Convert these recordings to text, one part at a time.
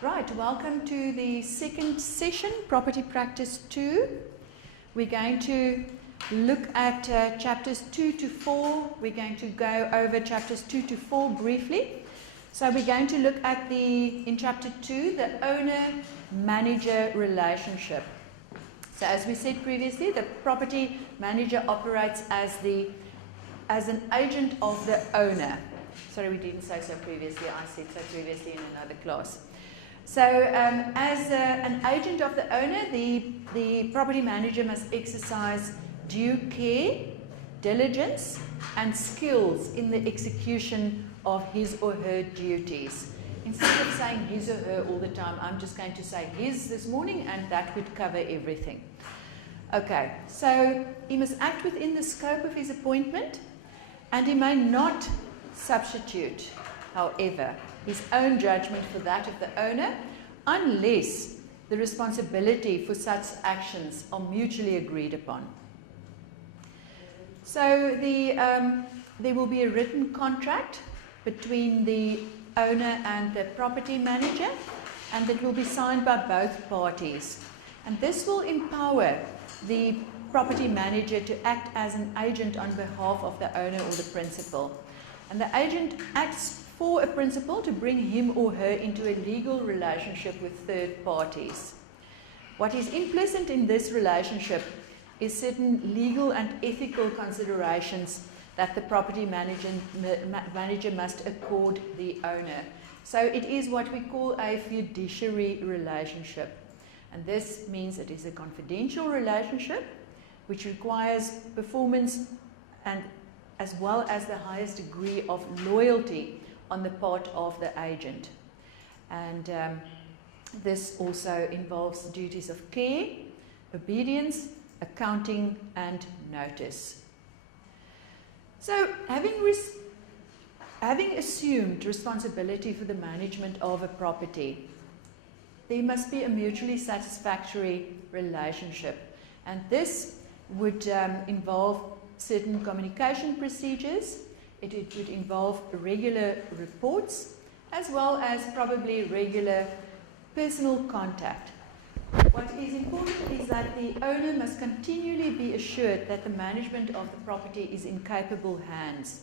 Right, welcome to the second session, Property Practice 2. We're going to look at chapters 2 to 4. We're going to go over chapters 2 to 4 briefly. So we're going to look at in chapter 2, the owner-manager relationship. So as we said previously, the property manager operates as an agent of the owner. Sorry, we didn't say so previously. I said so previously in another class. So as an agent of the owner, the property manager must exercise due care, diligence, and skills in the execution of his or her duties. Instead of saying his or her all the time, I'm just going to say his this morning, and that would cover everything. Okay, so he must act within the scope of his appointment, and he may not substitute, however, his own judgment for that of the owner, unless the responsibility for such actions are mutually agreed upon. So there will be a written contract between the owner and the property manager, and that will be signed by both parties. And this will empower the property manager to act as an agent on behalf of the owner or the principal. And the agent acts for a principal to bring him or her into a legal relationship with third parties. What is implicit in this relationship is certain legal and ethical considerations that the property manager must accord the owner. So it is what we call a fiduciary relationship. And this means it is a confidential relationship which requires performance and as well as the highest degree of loyalty on the part of the agent. And this also involves duties of care, obedience, accounting, and notice. So having assumed responsibility for the management of a property, there must be a mutually satisfactory relationship. And this would involve certain communication procedures. It would involve regular reports, as well as probably regular personal contact. What is important is that the owner must continually be assured that the management of the property is in capable hands,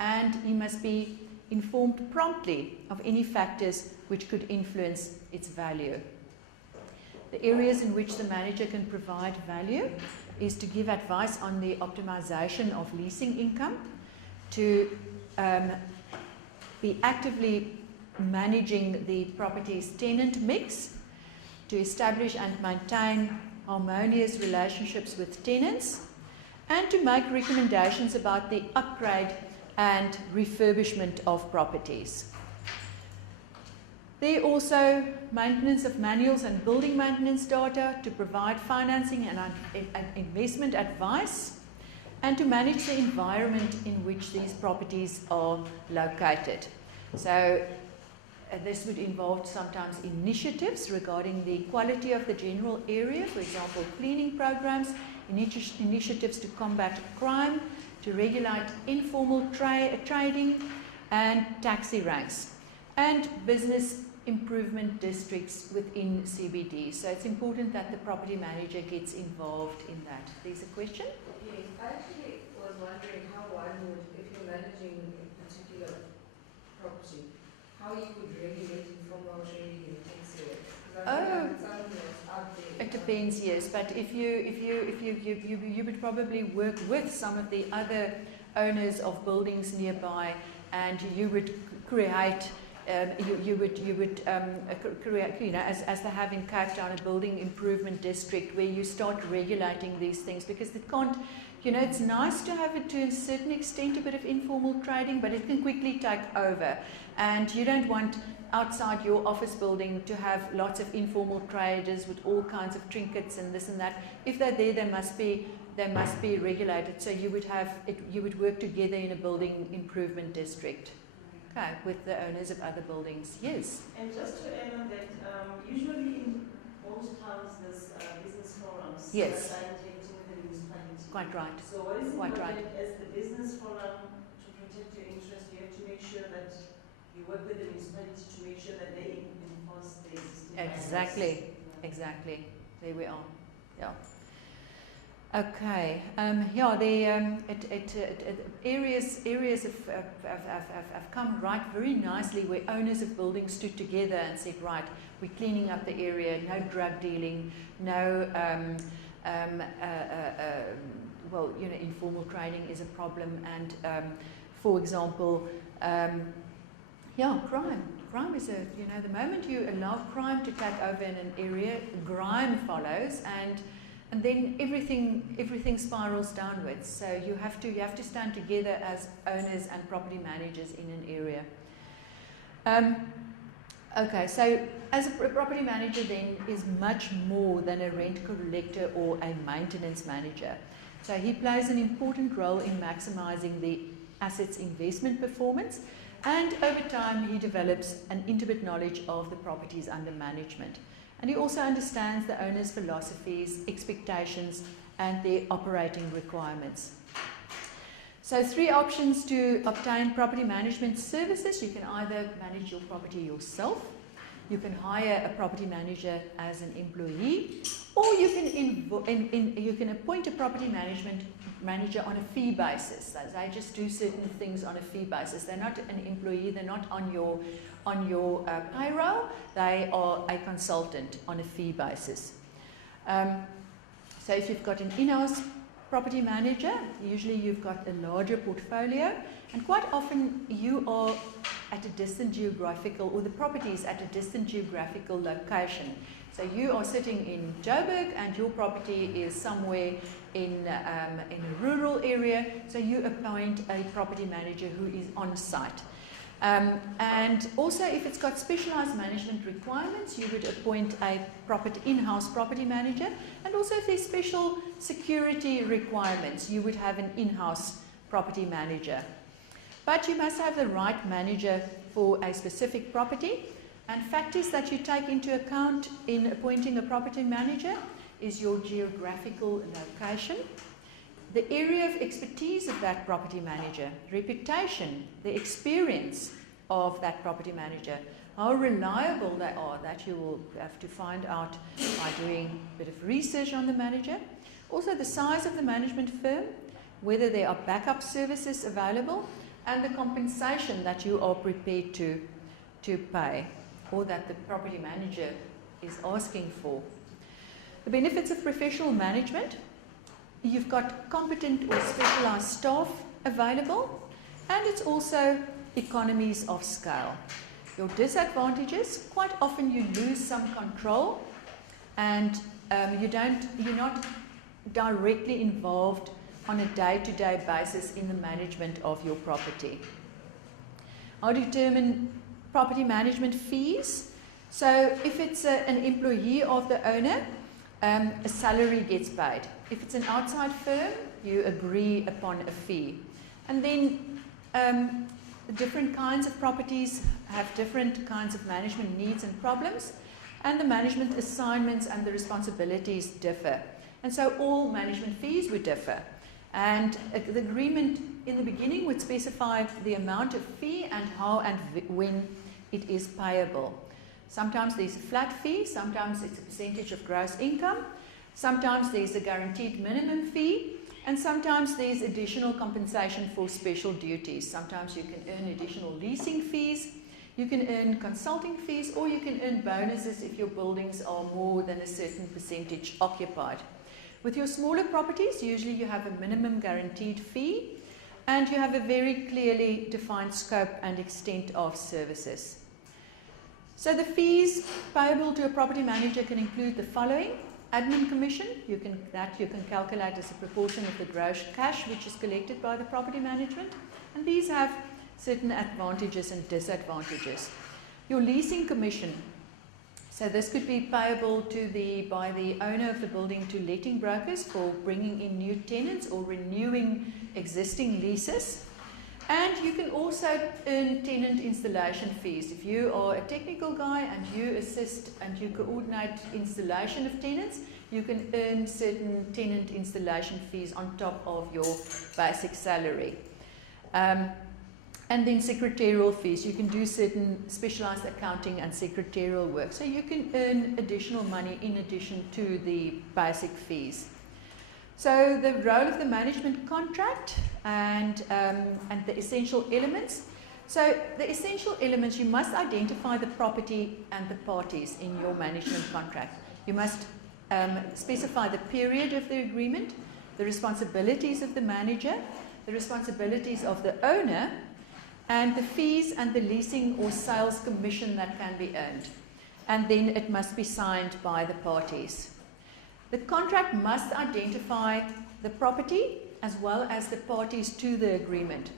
and he must be informed promptly of any factors which could influence its value. The areas in which the manager can provide value is to give advice on the optimization of leasing income, to be actively managing the property's tenant mix, to establish and maintain harmonious relationships with tenants, and to make recommendations about the upgrade and refurbishment of properties. There also maintenance of manuals and building maintenance data, to provide financing and investment advice, and to manage the environment in which these properties are located. So this would involve sometimes initiatives regarding the quality of the general area, for example, cleaning programs, initiatives to combat crime, to regulate informal trading and taxi ranks, and business improvement districts within CBD. So it's important that the property manager gets involved in that. There's a question? Yes, I actually was wondering how one would, if you're managing a particular property, how you would regulate informal trading in taxi ranks. It depends, yes. But if you would probably work with some of the other owners of buildings nearby, and you would create. You would create, you know, as they have in Cape Town, a building improvement district where you start regulating these things, because it can't, you know, it's nice to have it to a certain extent, a bit of informal trading, but it can quickly take over. And you don't want outside your office building to have lots of informal traders with all kinds of trinkets and this and that. If they're there, they must be regulated. So you would work together in a building improvement district. Okay, with the owners of other buildings, yes. And just to add on that, usually in most towns there's business forums Yes. that are interacting with the municipality. Quite right. So what is Quite important right. as the business forum to protect your interest, you have to make sure that you work with the municipality to make sure that they enforce their Exactly. Exactly. There we are. Yeah. Okay. Yeah. The areas have come right very nicely where owners of buildings stood together and said, right, we're cleaning up the area. No drug dealing. No. Well, you know, informal trading is a problem, and for example, yeah, crime. Crime is the moment you allow crime to take over in an area, grime follows, and then everything spirals downwards. So you have to stand together as owners and property managers in an area. Okay, so as a property manager then is much more than a rent collector or a maintenance manager. So he plays an important role in maximising the asset's investment performance, and over time he develops an intimate knowledge of the properties under management. And he also understands the owner's philosophies, expectations and their operating requirements. So 3 options to obtain property management services. You can either manage your property yourself, you can hire a property manager as an employee, or you can appoint a property management manager on a fee basis. So they just do certain things on a fee basis. They're not an employee, they're not on your payroll, they are a consultant on a fee basis. So if you've got an in-house property manager, usually you've got a larger portfolio, and quite often you are at a distant geographical, or the property is at a distant geographical location. So you are sitting in Joburg and your property is somewhere in a rural area, so you appoint a property manager who is on site. And also if it's got specialised management requirements, you would appoint a in-house property manager, and also if there's special security requirements, you would have an in-house property manager. But you must have the right manager for a specific property, and factors that you take into account in appointing a property manager is your geographical location, the area of expertise of that property manager, reputation, the experience of that property manager, how reliable they are, that you will have to find out by doing a bit of research on the manager. Also the size of the management firm, whether there are backup services available, and the compensation that you are prepared to pay, or that the property manager is asking for. The benefits of professional management: you've got competent or specialised staff available, and it's also economies of scale. Your disadvantages: quite often you lose some control, and you're not directly involved on a day-to-day basis in the management of your property. How to determine property management fees? So if it's an employee of the owner, a salary gets paid. If it's an outside firm, you agree upon a fee. And then different kinds of properties have different kinds of management needs and problems, and the management assignments and the responsibilities differ. And so all management fees would differ. And the agreement in the beginning would specify the amount of fee and how and when it is payable. Sometimes there's a flat fee, sometimes it's a percentage of gross income, sometimes there's a guaranteed minimum fee, and sometimes there's additional compensation for special duties. Sometimes you can earn additional leasing fees, you can earn consulting fees, or you can earn bonuses if your buildings are more than a certain percentage occupied. With your smaller properties, usually you have a minimum guaranteed fee, and you have a very clearly defined scope and extent of services. So the fees payable to a property manager can include the following: admin commission, you can calculate as a proportion of the gross cash which is collected by the property management, and these have certain advantages and disadvantages. Your leasing commission, so this could be payable by the owner of the building to letting brokers for bringing in new tenants or renewing existing leases. And you can also earn tenant installation fees. If you are a technical guy and you assist and you coordinate installation of tenants, you can earn certain tenant installation fees on top of your basic salary. And And then secretarial fees. You can do certain specialized accounting and secretarial work. So you can earn additional money in addition to the basic fees. So the role of the management contract and the essential elements. So the essential elements, you must identify the property and the parties in your management contract. You must specify the period of the agreement, the responsibilities of the manager, the responsibilities of the owner, and the fees and the leasing or sales commission that can be earned. And then it must be signed by the parties. The contract must identify the property as well as the parties to the agreement.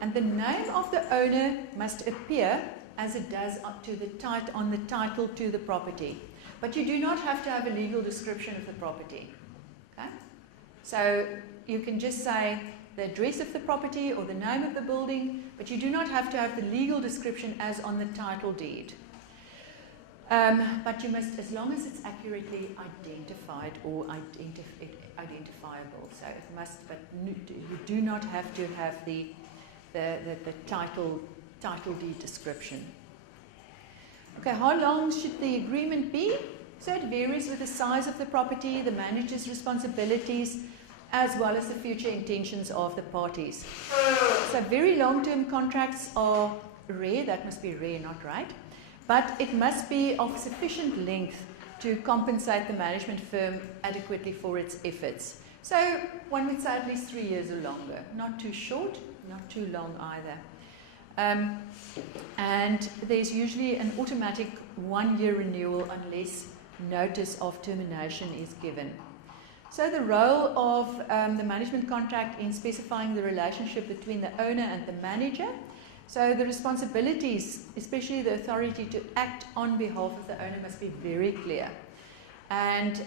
And the name of the owner must appear as it does up to the on the title to the property. But you do not have to have a legal description of the property. Okay? So you can just say the address of the property or the name of the building, but you do not have to have the legal description as on the title deed. But you must, as long as it's accurately identified or identifiable. So it must, but you do not have to have the title deed description. Okay, how long should the agreement be? So it varies with the size of the property, the manager's responsibilities, as well as the future intentions of the parties. So very long-term contracts are rare. That must be rare, not right. But it must be of sufficient length to compensate the management firm adequately for its efforts. So one would say at least 3 years or longer. Not too short, not too long either. And there's usually an automatic 1-year renewal unless notice of termination is given. So the role of the management contract in specifying the relationship between the owner and the manager. So the responsibilities, especially the authority to act on behalf of the owner, must be very clear. And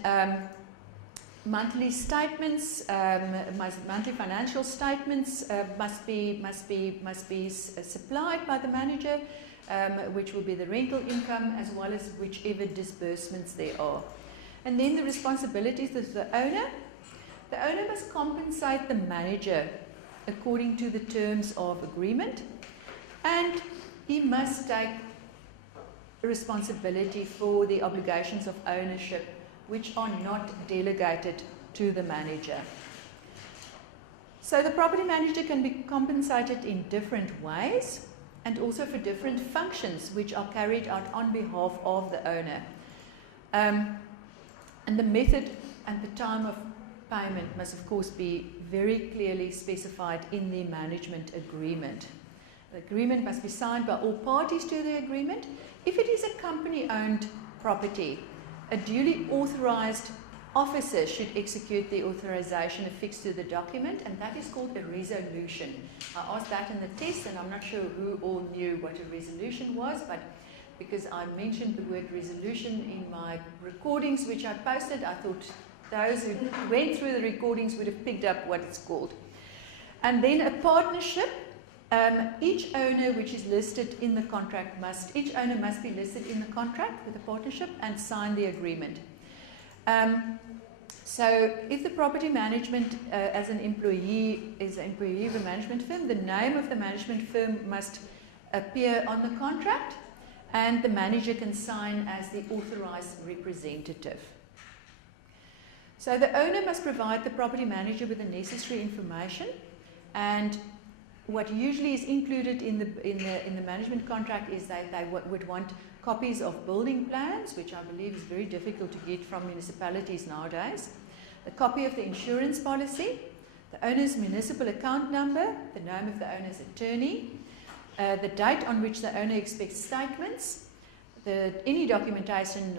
monthly statements, monthly financial statements must be supplied by the manager, which will be the rental income as well as whichever disbursements there are. And then the responsibilities of the owner. The owner must compensate the manager according to the terms of agreement, and he must take responsibility for the obligations of ownership which are not delegated to the manager. So the property manager can be compensated in different ways and also for different functions which are carried out on behalf of the owner. And the method and the time of payment must of course be very clearly specified in the management agreement. The agreement must be signed by all parties to the agreement. If it is a company-owned property, a duly authorized officer should execute the authorization affixed to the document, and that is called a resolution. I asked that in the test, and I'm not sure who all knew what a resolution was, but because I mentioned the word resolution in my recordings which I posted, I thought those who went through the recordings would have picked up what it's called. And then a partnership. Each owner which is listed in the contract each owner must be listed in the contract with the partnership and sign the agreement. So if the property management as an employee is an employee of a management firm, the name of the management firm must appear on the contract, and the manager can sign as the authorized representative. So the owner must provide the property manager with the necessary information, and what usually is included in the management contract is that they would want copies of building plans, which I believe is very difficult to get from municipalities nowadays, a copy of the insurance policy, the owner's municipal account number, the name of the owner's attorney, the date on which the owner expects statements, any documentation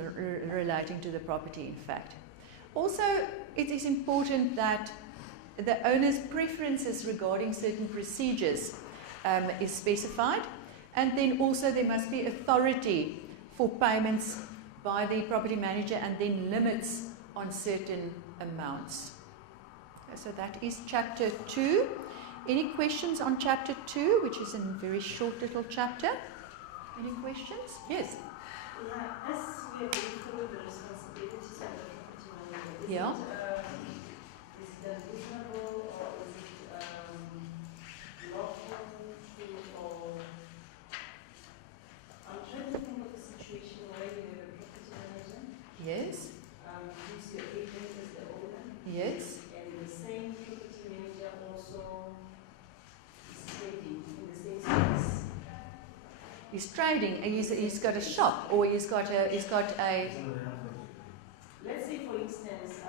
relating to the property, in fact. Also, it is important that the owner's preferences regarding certain procedures is specified, and then also there must be authority for payments by the property manager and then limits on certain amounts. So that is chapter 2. Any questions on chapter 2, which is a very short little chapter? Any questions? Yes. Yeah, as we are going through the responsibilities of the property manager, Yeah. Is it reasonable or is it lawful to, or He's trading. He's got a shop, or he's got a. Let's say, for instance,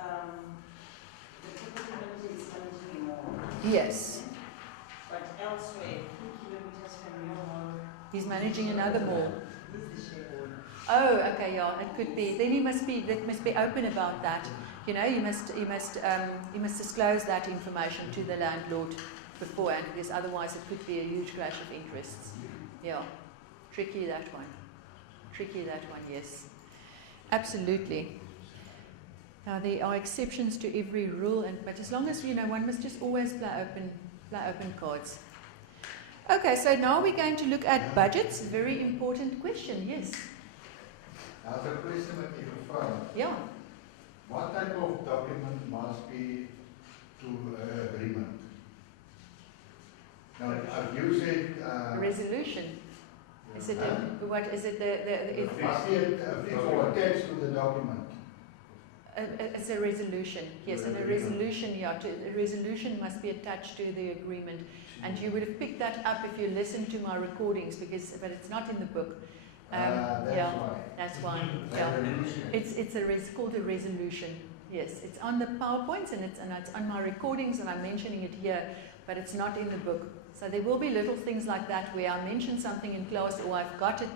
the property manager is managing a mall, Yes, but elsewhere, 2 kilometers from your mall, he's managing another mall. he's the shareholder. Oh, okay, yeah, it could be. Then he must be open about that. You know, you must disclose that information to the landlord beforehand, because otherwise it could be a huge clash of interests. Yeah, tricky that one. Yes, absolutely. Now there are exceptions to every rule, but as long as one must just always play open cards. Okay, so now we're going to look at budgets. Very important question. Yes. As a question met die gevra, Yeah. what type of document must be to agreement? Now, as you said, Resolution. Is it what is it it must be attached to the document. it's a resolution, yes, and a resolution, a resolution must be attached to the agreement, and you would have picked that up if you listened to my recordings, but it's not in the book. That's why. Yeah, it's called a resolution. Yes, it's on the PowerPoints and it's on my recordings, and I'm mentioning it here, but it's not in the book. So there will be little things like that where I mention something in class, or I've got it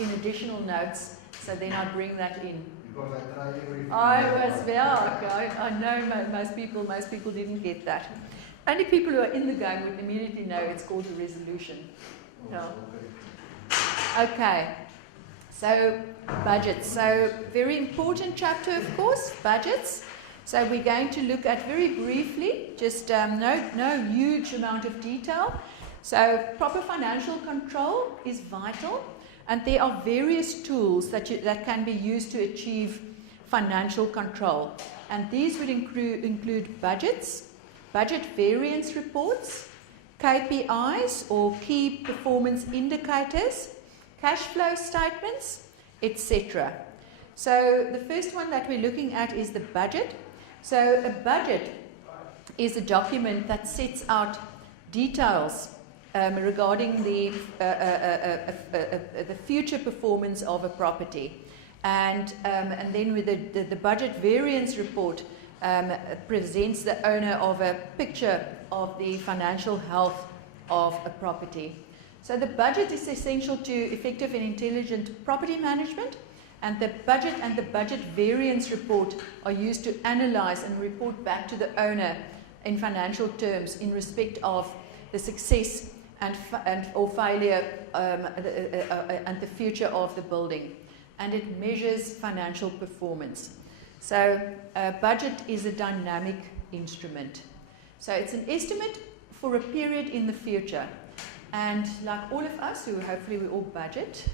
in additional notes, so then I bring that in. Because I try everything. I know most people didn't get that. Only people who are in the game would immediately know it's called a resolution. Yeah. Okay. So budgets. So very important chapter, of course, budgets. So we're going to look at very briefly, just no huge amount of detail. So proper financial control is vital, and there are various tools that can be used to achieve financial control. And these would include budgets, budget variance reports, KPIs or key performance indicators, cash flow statements, etc. So the first one that we're looking at is the budget. So a budget is a document that sets out details regarding the future performance of a property, and then with the budget variance report presents the owner of a picture of the financial health of a property. So the budget is essential to effective and intelligent property management, and the budget variance report are used to analyze and report back to the owner in financial terms in respect of the success or failure and the future of the building, and it measures financial performance. So a budget is a dynamic instrument. So it's an estimate for a period in the future. And like all of us, who hopefully we all budget,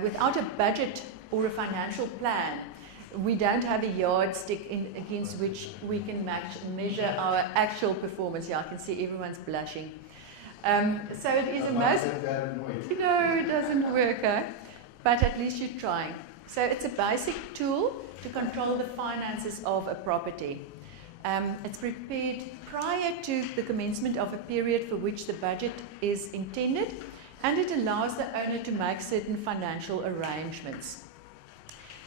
without a budget or a financial plan, we don't have a yardstick against which we can measure our actual performance. Yeah, I can see everyone's blushing. So it is it doesn't work, but at least you're trying. So it's a basic tool to control the finances of a property. It's prepared prior to the commencement of a period for which the budget is intended, and it allows the owner to make certain financial arrangements.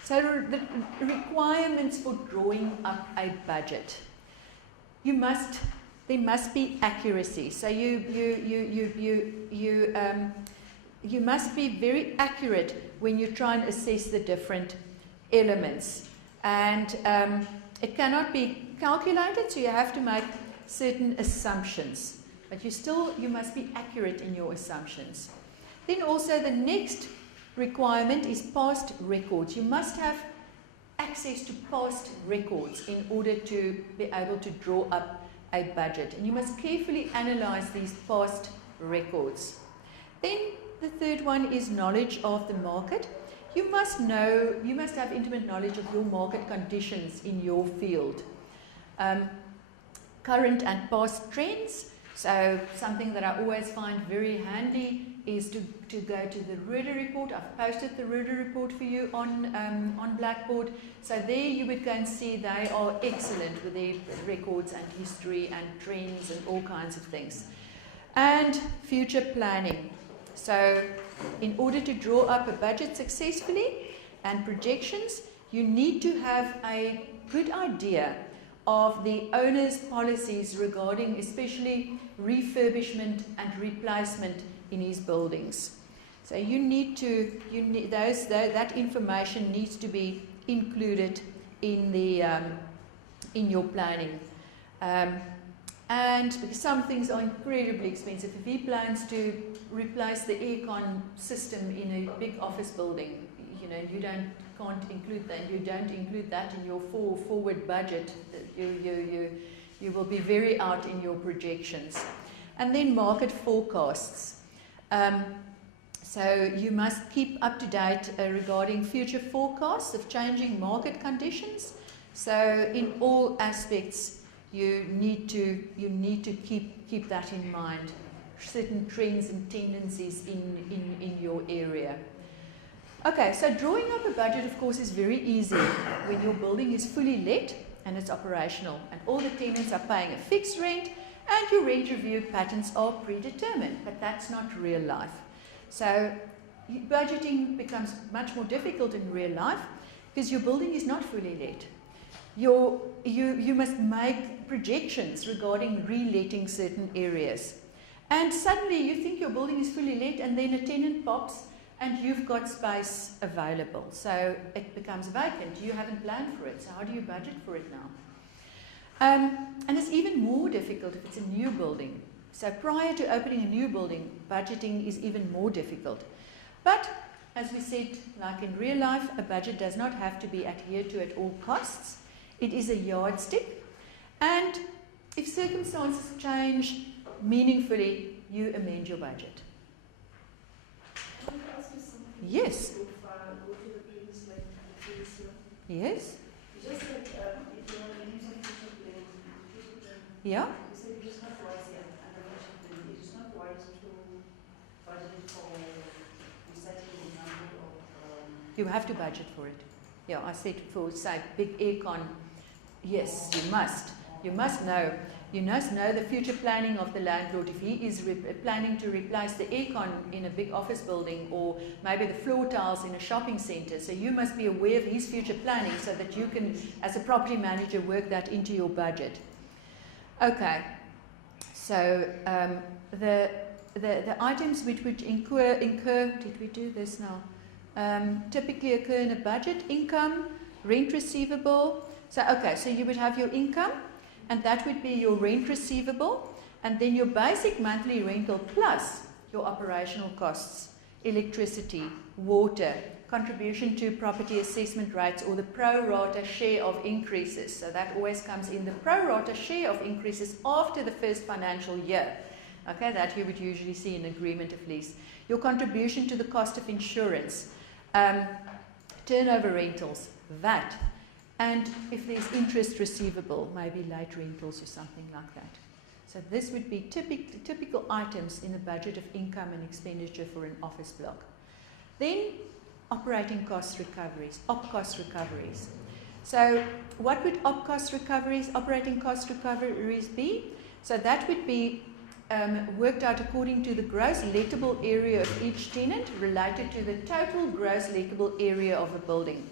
So the requirements for drawing up a budget. There must be accuracy. So you must be very accurate when you try and assess the different elements, and it cannot be calculated, so you have to make certain assumptions, but you must be accurate in your assumptions. Then also the next requirement is past records. You must have access to past records in order to be able to draw up a budget, and you must carefully analyze these past records. Then the third one is knowledge of the market. You must have intimate knowledge of your market conditions in your field. Current and past trends. So something that I always find very handy is to go to the Ruder report. I've posted the Ruder report for you on Blackboard. So there you would go and see they are excellent with their records and history and trends and all kinds of things. And future planning. So In order to draw up a budget successfully and projections, you need to have a good idea of the owner's policies regarding especially refurbishment and replacement in his buildings. So that information needs to be included in your planning. And because some things are incredibly expensive. If he plans to replace the aircon system in a big office building, you can't include that. You don't include that in your forward budget. You will be very out in your projections. And then market forecasts. So you must keep up to date regarding future forecasts of changing market conditions. So in all aspects, you need to keep that in mind. Certain trends and tendencies in your area. Okay, so drawing up a budget, of course, is very easy when your building is fully let and it's operational, and all the tenants are paying a fixed rent, and your rent review patterns are predetermined. But that's not real life. So budgeting becomes much more difficult in real life because your building is not fully let. You must make projections regarding reletting certain areas. And suddenly you think your building is fully let, and then a tenant pops and you've got space available. So it becomes vacant. You haven't planned for it. So how do you budget for it now? And it's even more difficult if it's a new building. So prior to opening a new building, budgeting is even more difficult. But as we said, like in real life, a budget does not have to be adhered to at all costs. It is a yardstick. And if circumstances change meaningfully, you amend your budget. Can I ask you something? Yes. Go to the previous slide, the previous slide. Yes? You just said if you want to use a future plan, Yeah? you said it is not wise, and the future plan, it is not wise to budget for recycling example of You have to budget for it. Yeah, I said for, say, big aircon. Yes, you must. You must know. You must know the future planning of the landlord. If he is planning to replace the aircon in a big office building, or maybe the floor tiles in a shopping centre, so you must be aware of his future planning so that you can, as a property manager, work that into your budget. Okay, so the items which would incur, did we do this now? Typically occur in a budget: income, rent receivable. So okay, so you would have your income, and that would be your rent receivable, and then your basic monthly rental plus your operational costs: electricity, water, contribution to property assessment rates, or the pro rata share of increases. So that always comes in the pro rata share of increases after the first financial year. Okay, that you would usually see in agreement of lease. Your contribution to the cost of insurance, turnover rentals, VAT, and if there's interest receivable, maybe late rentals or something like that. So this would be typical items in the budget of income and expenditure for an office block. Then operating cost recoveries, op cost recoveries. So what would operating cost recoveries be? So that would be worked out according to the gross lettable area of each tenant related to the total gross lettable area of a building.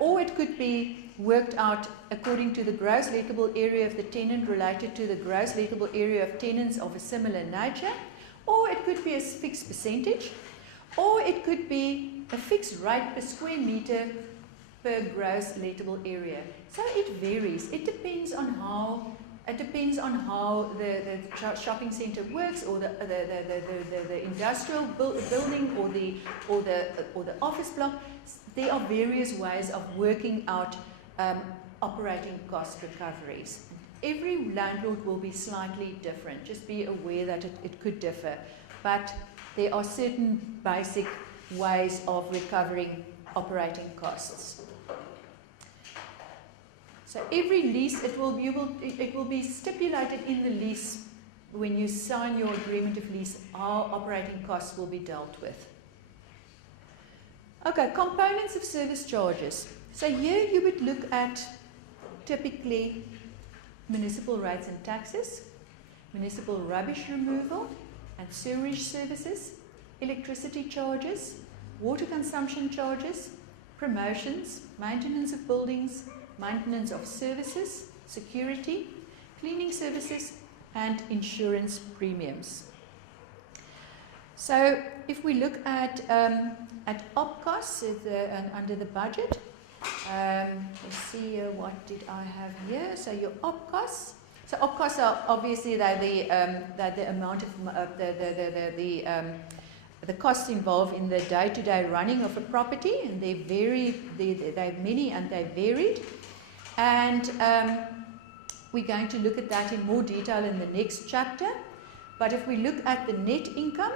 Or it could be worked out according to the gross lettable area of the tenant related to the gross lettable area of tenants of a similar nature. Or it could be a fixed percentage. Or it could be a fixed rate per square meter per gross lettable area. So it varies. It depends on how the shopping centre works, or the industrial building, or the office block. There are various ways of working out operating cost recoveries. Every landlord will be slightly different. Just be aware that it could differ, but there are certain basic ways of recovering operating costs. So every lease, it will be stipulated in the lease when you sign your agreement of lease how operating costs will be dealt with. Okay, components of service charges. So here you would look at typically municipal rates and taxes, municipal rubbish removal and sewerage services, electricity charges, water consumption charges, promotions, maintenance of buildings, maintenance of services, security, cleaning services, and insurance premiums. So if we look at op costs under the budget, let's see what did I have here. So your op costs. So op costs are obviously the amount of the costs involved in the day-to-day running of a property, and they vary. They're many and they're varied. And we're going to look at that in more detail in the next chapter. But if we look at the net income,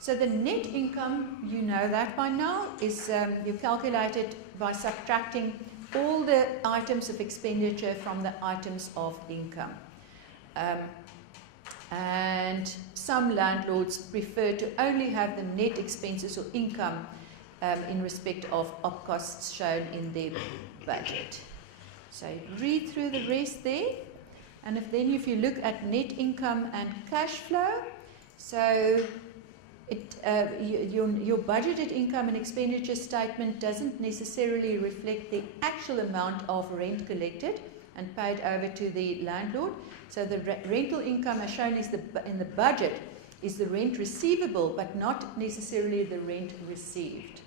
so the net income, you know that by now, is you calculate it by subtracting all the items of expenditure from the items of income. And some landlords prefer to only have the net expenses or income in respect of op costs shown in their budget. So read through the rest there. And if you look at net income and cash flow, so your budgeted income and expenditure statement doesn't necessarily reflect the actual amount of rent collected and paid over to the landlord. So the rental income as shown is in the budget is the rent receivable, but not necessarily the rent received.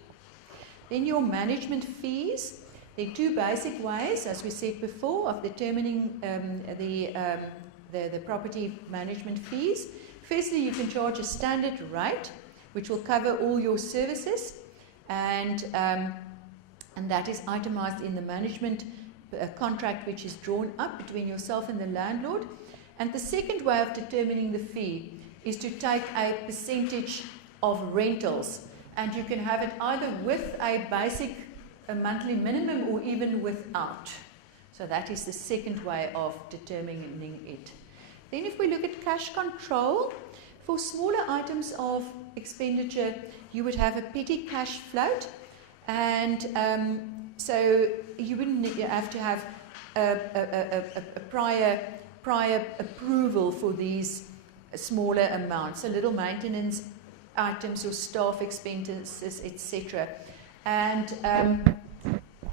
Then your management fees. There are two basic ways, as we said before, of determining the property management fees. Firstly, you can charge a standard rate, which will cover all your services, and that is itemized in the management contract, which is drawn up between yourself and the landlord. And the second way of determining the fee is to take a percentage of rentals, and you can have it either with a basic monthly minimum or even without. So that is the second way of determining it. Then if we look at cash control, for smaller items of expenditure, you would have a petty cash float, and so you wouldn't have to have a prior approval for these smaller amounts, so little maintenance items or staff expenses, etc. And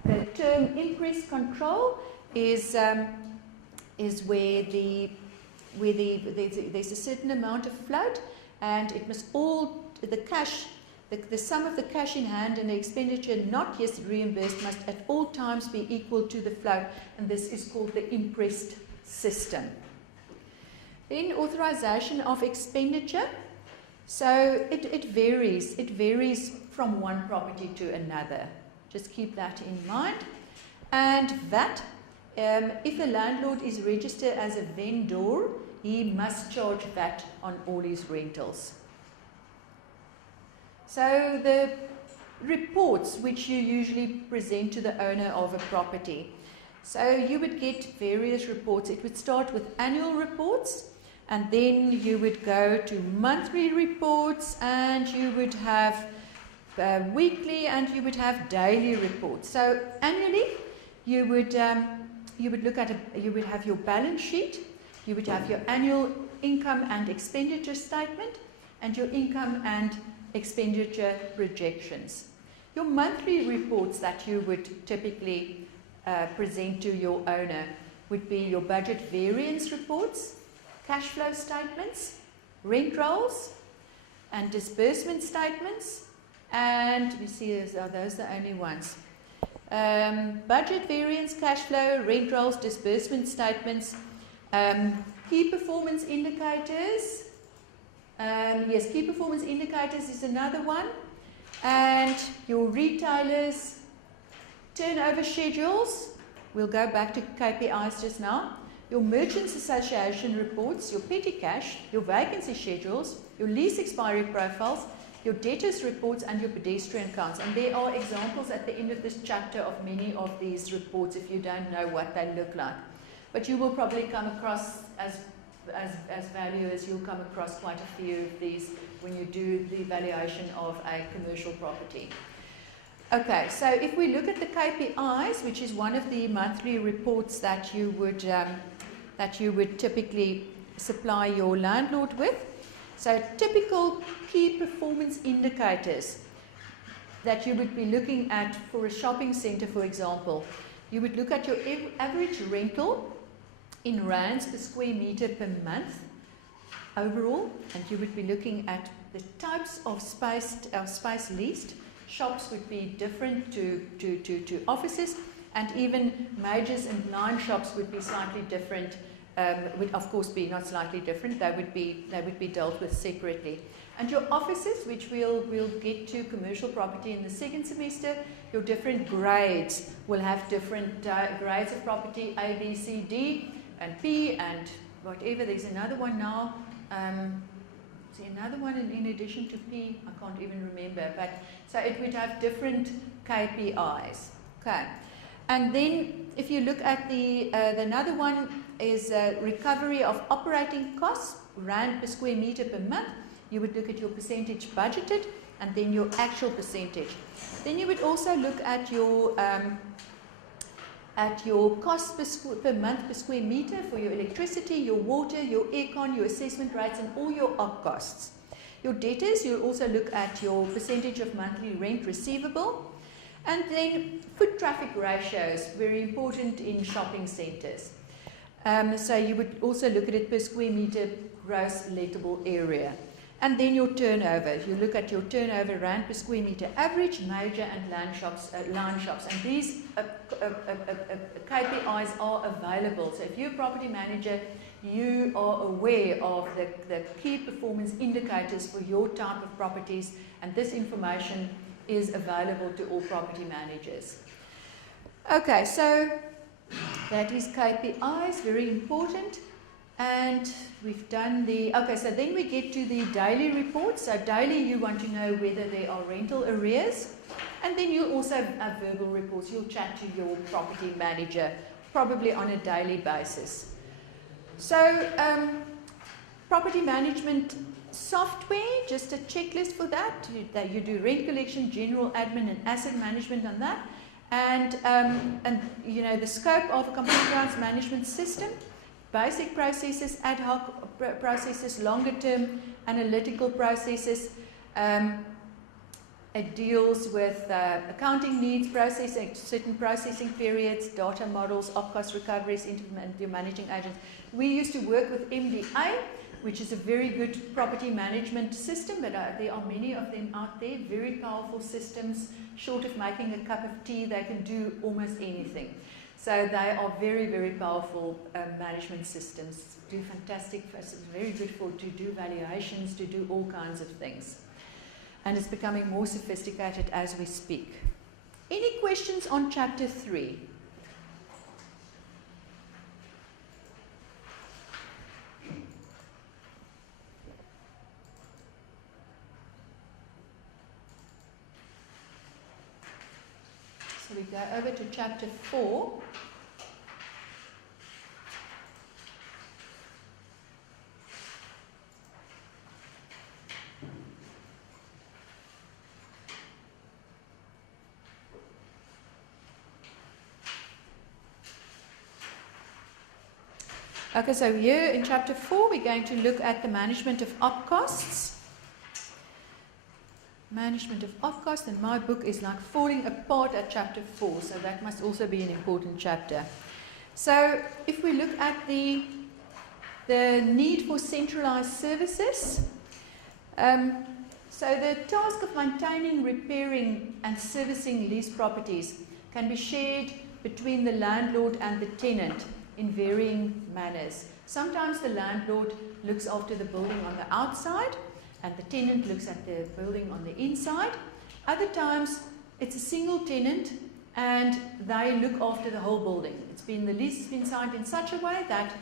the term impress control is where there's a certain amount of float, and it must all the sum of the cash in hand and the expenditure not yet reimbursed must at all times be equal to the float, and this is called the impressed system. Then authorization of expenditure. So it varies. It varies from one property to another. Just keep that in mind. And VAT. If the landlord is registered as a vendor, he must charge VAT on all his rentals. So the reports which you usually present to the owner of a property. So you would get various reports. It would start with annual reports, and then you would go to monthly reports, and you would have weekly, and you would have daily reports. So annually, you would look at you would have your balance sheet, you would have your annual income and expenditure statement, and your income and expenditure projections. Your monthly reports that you would typically present to your owner would be your budget variance reports, cash flow statements, rent rolls, and disbursement statements. And you see, are those the only ones? Budget variance, cash flow, rent rolls, disbursement statements, key performance indicators. Yes, key performance indicators is another one. And your retailers' turnover schedules. We'll go back to KPIs just now. Your Merchants Association reports, your petty cash, your vacancy schedules, your lease expiry profiles, your debtors reports, and your pedestrian counts. And there are examples at the end of this chapter of many of these reports if you don't know what they look like. But you will probably come across, as valuers, you'll come across quite a few of these when you do the evaluation of a commercial property. Okay, so if we look at the KPIs, which is one of the monthly reports that you would typically supply your landlord with, So typical key performance indicators that you would be looking at for a shopping centre, for example. You would look at your average rental in rands per square metre per month overall, and you would be looking at the types of space leased. Shops would be different to offices, and even majors and line shops would be slightly different. Would of course be not slightly different. They would be dealt with separately. And your offices, which we'll get to commercial property in the second semester, your different grades will have different grades of property, A, B, C, D, and P, and whatever. There's another one now. See another one in addition to P. I can't even remember. But so it would have different KPIs. Okay. And then if you look at the another one is recovery of operating costs, rand per square metre per month. You would look at your percentage budgeted and then your actual percentage. Then you would also look at your cost per month per square metre for your electricity, your water, your aircon, your assessment rates, and all your op costs. Your debtors, you'll also look at your percentage of monthly rent receivable. And then foot traffic ratios, very important in shopping centres. So you would also look at it per square metre gross lettable area. And then your turnover. You look at your turnover rand per square metre average, major and line shops. And these KPIs are available. So if you're a property manager, you are aware of the key performance indicators for your type of properties, and this information is available to all property managers. Okay, so that is KPIs, very important. And we've done okay, so then we get to the daily reports. So daily you want to know whether there are rental arrears. And then you'll also have verbal reports. You'll chat to your property manager, probably on a daily basis. So property management software, just a checklist for that. You do rent collection, general admin and asset management on that. And you know the scope of a computerized management system. Basic processes, ad hoc processes, longer term analytical processes. It deals with accounting needs, processing, certain processing periods, data models, op cost recoveries, your managing agents. We used to work with MDA, which is a very good property management system, but there are many of them out there, very powerful systems. Short of making a cup of tea, they can do almost anything. So they are very, very powerful management systems. Do fantastic, very good to do valuations, to do all kinds of things. And it's becoming more sophisticated as we speak. Any questions on chapter 3? So we go over to chapter 4. Okay, so here in chapter 4, we're going to look at the management of op costs. Management of op costs, and my book is like falling apart at chapter 4, so that must also be an important chapter. So if we look at the need for centralized services, so the task of maintaining, repairing and servicing leased properties can be shared between the landlord and the tenant in varying manners. Sometimes the landlord looks after the building on the outside and the tenant looks at the building on the inside. Other times it's a single tenant and they look after the whole building. The lease has been signed in such a way that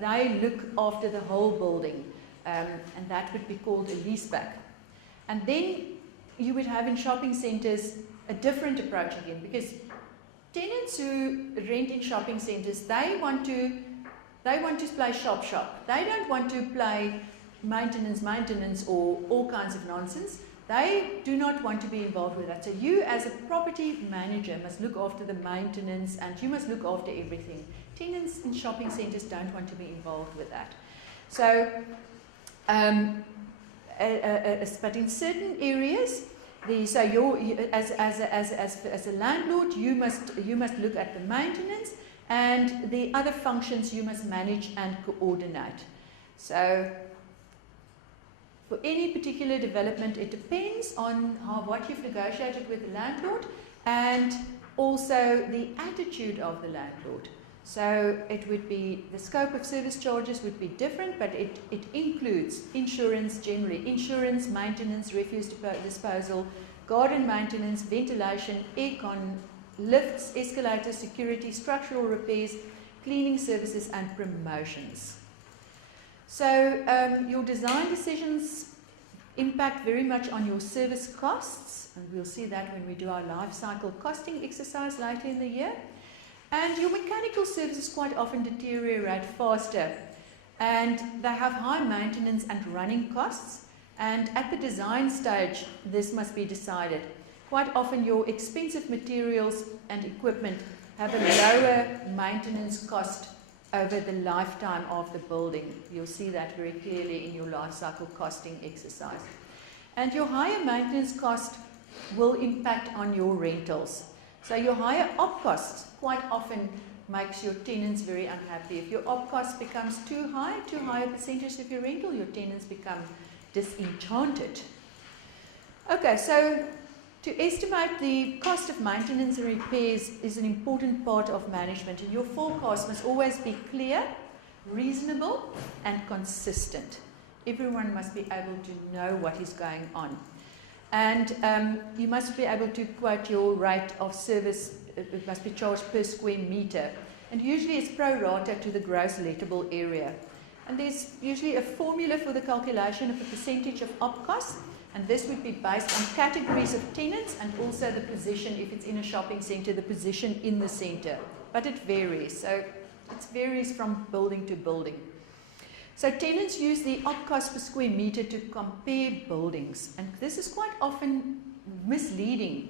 they look after the whole building, and that would be called a leaseback. And then you would have in shopping centres a different approach again, because tenants who rent in shopping centres, they want to play shop. They don't want to play maintenance or all kinds of nonsense. They do not want to be involved with that. So you as a property manager must look after the maintenance and you must look after everything. Tenants in shopping centres don't want to be involved with that. So But in certain areas, so as a landlord, you must look at the maintenance, and the other functions you must manage and coordinate. So for any particular development, it depends on what you've negotiated with the landlord and also the attitude of the landlord. So it would be, the scope of service charges would be different, but it includes insurance generally. Insurance, maintenance, refuse disposal, garden maintenance, ventilation, aircon, lifts, escalators, security, structural repairs, cleaning services and promotions. So your design decisions impact very much on your service costs, and we'll see that when we do our life cycle costing exercise later in the year. And your mechanical services quite often deteriorate faster, and they have high maintenance and running costs, and at the design stage this must be decided. Quite often your expensive materials and equipment have a lower maintenance cost over the lifetime of the building. You'll see that very clearly in your life cycle costing exercise. And your higher maintenance cost will impact on your rentals. So your higher op costs quite often makes your tenants very unhappy. If your op cost becomes too high a percentage of your rental, your tenants become disenchanted. Okay, so to estimate the cost of maintenance and repairs is an important part of management, and your forecast must always be clear, reasonable and consistent. Everyone must be able to know what is going on. And you must be able to quote your rate of service. It must be charged per square metre. And usually it's pro rata to the gross lettable area. And there's usually a formula for the calculation of a percentage of op costs. And this would be based on categories of tenants and also the position, if it's in a shopping centre, the position in the centre. But it varies. So it varies from building to building. So tenants use the op cost per square metre to compare buildings, and this is quite often misleading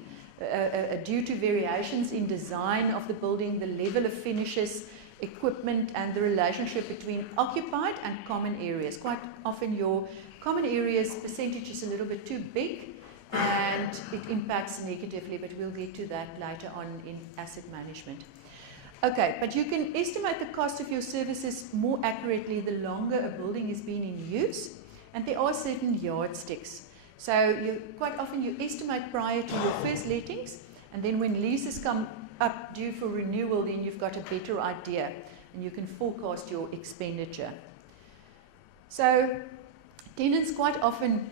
due to variations in design of the building, the level of finishes, equipment and the relationship between occupied and common areas. Quite often your common areas percentage is a little bit too big and it impacts negatively, but we'll get to that later on in asset management. Okay, but you can estimate the cost of your services more accurately the longer a building has been in use, and there are certain yardsticks. So quite often you estimate prior to your first lettings, and then when leases come up due for renewal, then you've got a better idea and you can forecast your expenditure. So tenants quite often,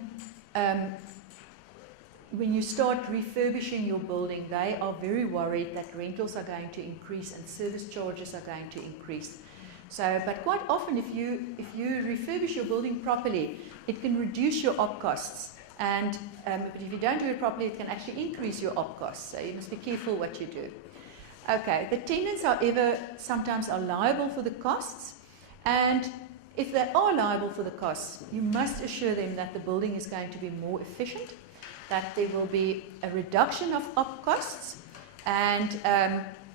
when you start refurbishing your building, they are very worried that rentals are going to increase and service charges are going to increase. So, but quite often if you refurbish your building properly, it can reduce your op costs. And but if you don't do it properly, it can actually increase your op costs. So you must be careful what you do. Okay, the tenants, however, sometimes are liable for the costs. And if they are liable for the costs, you must assure them that the building is going to be more efficient, that there will be a reduction of op costs, and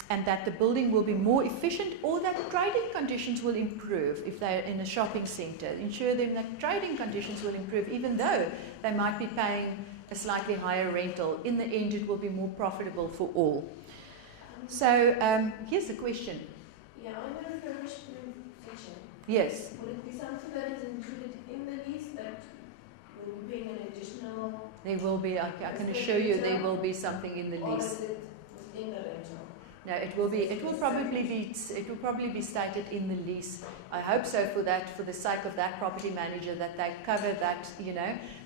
that the building will be more efficient, or that trading conditions will improve if they're in a shopping centre. Ensure them that trading conditions will improve, even though they might be paying a slightly higher rental. In the end, it will be more profitable for all. So here's the question. Yeah, on the refurbishment section, Yes. would it be something that is included in the lease, that when you're paying an additional, There will be, I can assure you, there will be something in the or lease. is it within the rental? No, it will probably be stated in the lease. I hope so, for the sake of that property manager, that they cover that,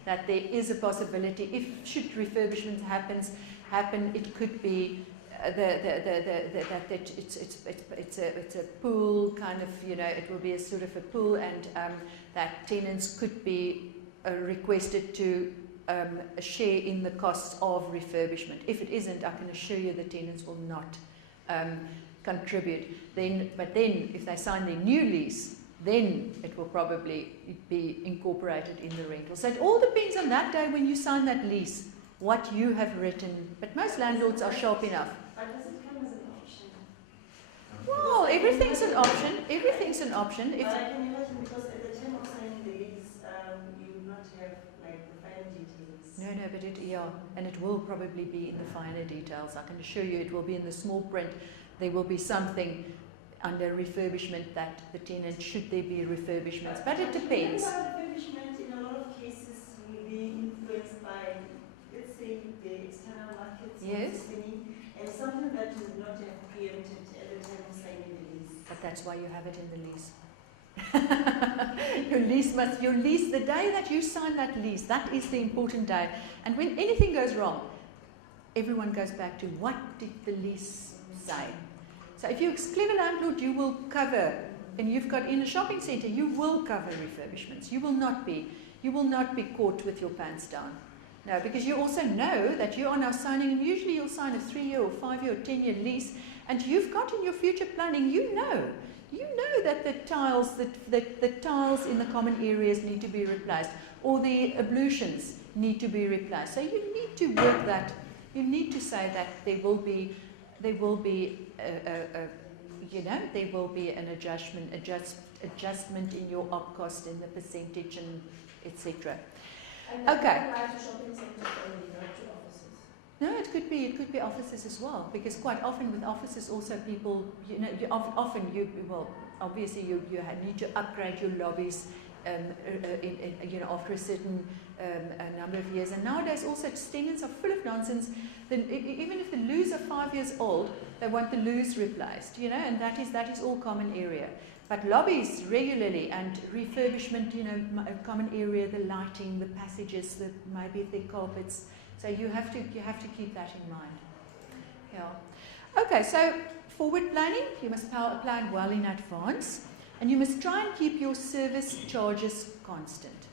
that there is a possibility, if should refurbishment happen, it could be it's a pool kind of, it will be a sort of a pool, and that tenants could be requested to share in the costs of refurbishment. If it isn't, I can assure you the tenants will not contribute. But then if they sign their new lease, then it will probably be incorporated in the rental. So it all depends on that day when you sign that lease, what you have written. But most landlords are sharp enough. But does it come as an option? Well, everything's an option. Everything's an option. But I can imagine, because at the time of signing the lease, No, but and it will probably be in the finer details. I can assure you it will be in the small print. There will be something under refurbishment that the tenant, should there be refurbishments, but it depends. Refurbishment in a lot of cases will be influenced by, let's say, the external markets. Yes. And something that is not preempted at the time of signing the lease. But that's why you have it in the lease. your lease, the day that you sign that lease, that is the important day. And when anything goes wrong, everyone goes back to what did the lease say. So if you're a clever landlord, you will cover, and you've got in a shopping centre, you will cover refurbishments. You will not be caught with your pants down. No, because you also know that you are now signing, and usually you'll sign a 3-year or 5-year or 10-year lease, and you've got in your future planning, you know that the tiles in the common areas need to be replaced, or the ablutions need to be replaced. So you need to work that. You need to say that there will be an adjustment in your op cost, in the percentage, and etc. And that Okay. applies to shopping centres only, not to offices. No, it could be offices as well, because quite often with offices also people, obviously you need to upgrade your lobbies, after a certain number of years. And nowadays also tenants are full of nonsense. Even if the loos are 5 years old, they want the loos replaced, and that is all common area. But lobbies regularly, and refurbishment, a common area, the lighting, the passages, maybe if they're carpets. So you have to keep that in mind. Yeah. Okay, so forward planning, you must plan well in advance, and you must try and keep your service charges constant.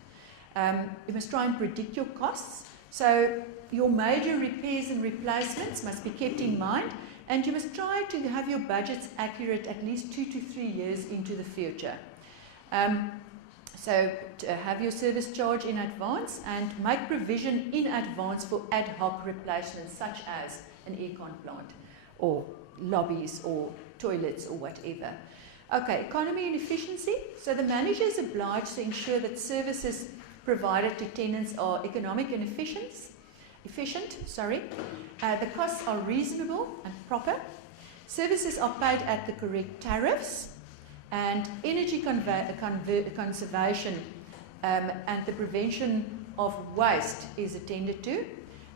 You must try and predict your costs. So your major repairs and replacements must be kept in mind, and you must try to have your budgets accurate at least 2 to 3 years into the future. So to have your service charge in advance, and make provision in advance for ad hoc replacements such as an aircon plant or lobbies or toilets or whatever. Okay, economy and efficiency. So the manager is obliged to ensure that services provided to tenants are economic and efficient. The costs are reasonable and proper. Services are paid at the correct tariffs, and energy conservation and the prevention of waste is attended to,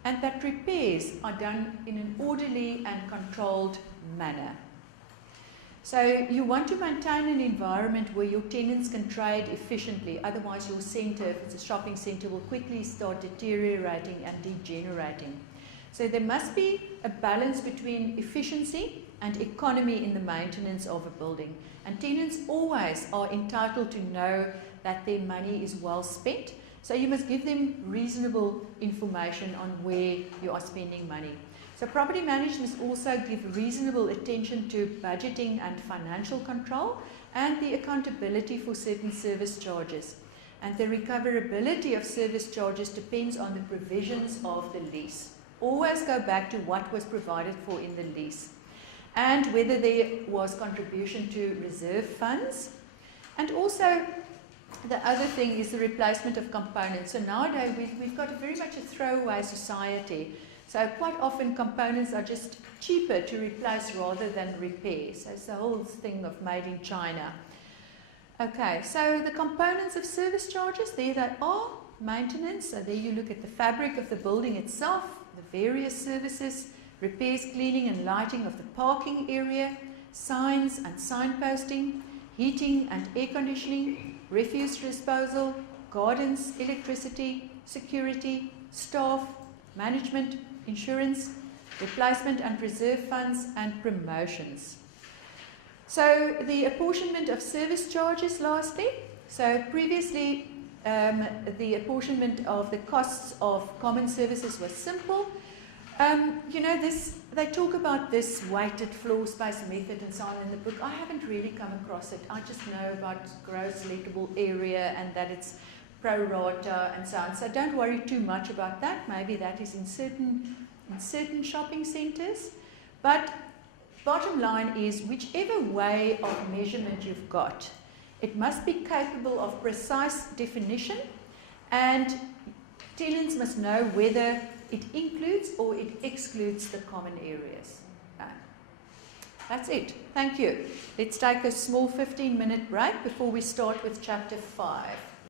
and that repairs are done in an orderly and controlled manner. So you want to maintain an environment where your tenants can trade efficiently, otherwise your centre, if it's a shopping centre, will quickly start deteriorating and degenerating. So there must be a balance between efficiency and economy in the maintenance of a building. And tenants always are entitled to know that their money is well spent. So you must give them reasonable information on where you are spending money. So property managers must also give reasonable attention to budgeting and financial control, and the accountability for certain service charges. And the recoverability of service charges depends on the provisions of the lease. Always go back to what was provided for in the lease, and whether there was contribution to reserve funds. And also the other thing is the replacement of components. So nowadays we've got very much a throwaway society. So quite often components are just cheaper to replace rather than repair. So it's the whole thing of made in China. Okay, so the components of service charges, there they are. Maintenance, so there you look at the fabric of the building itself, the various services, repairs, cleaning and lighting of the parking area, signs and signposting, heating and air conditioning, refuse disposal, gardens, electricity, security, staff, management, insurance, replacement and reserve funds, and promotions. So the apportionment of service charges lastly. So previously the apportionment of the costs of common services was simple. They talk about this weighted floor space method and so on in the book. I haven't really come across it. I just know about gross lettable area and that it's pro rata and so on. So don't worry too much about that. Maybe that is in certain shopping centres. But bottom line is, whichever way of measurement you've got, it must be capable of precise definition, and Tenants must know whether it includes or it excludes the common areas. Okay. That's it. Thank you. Let's take a small 15-minute break before we start with chapter 5.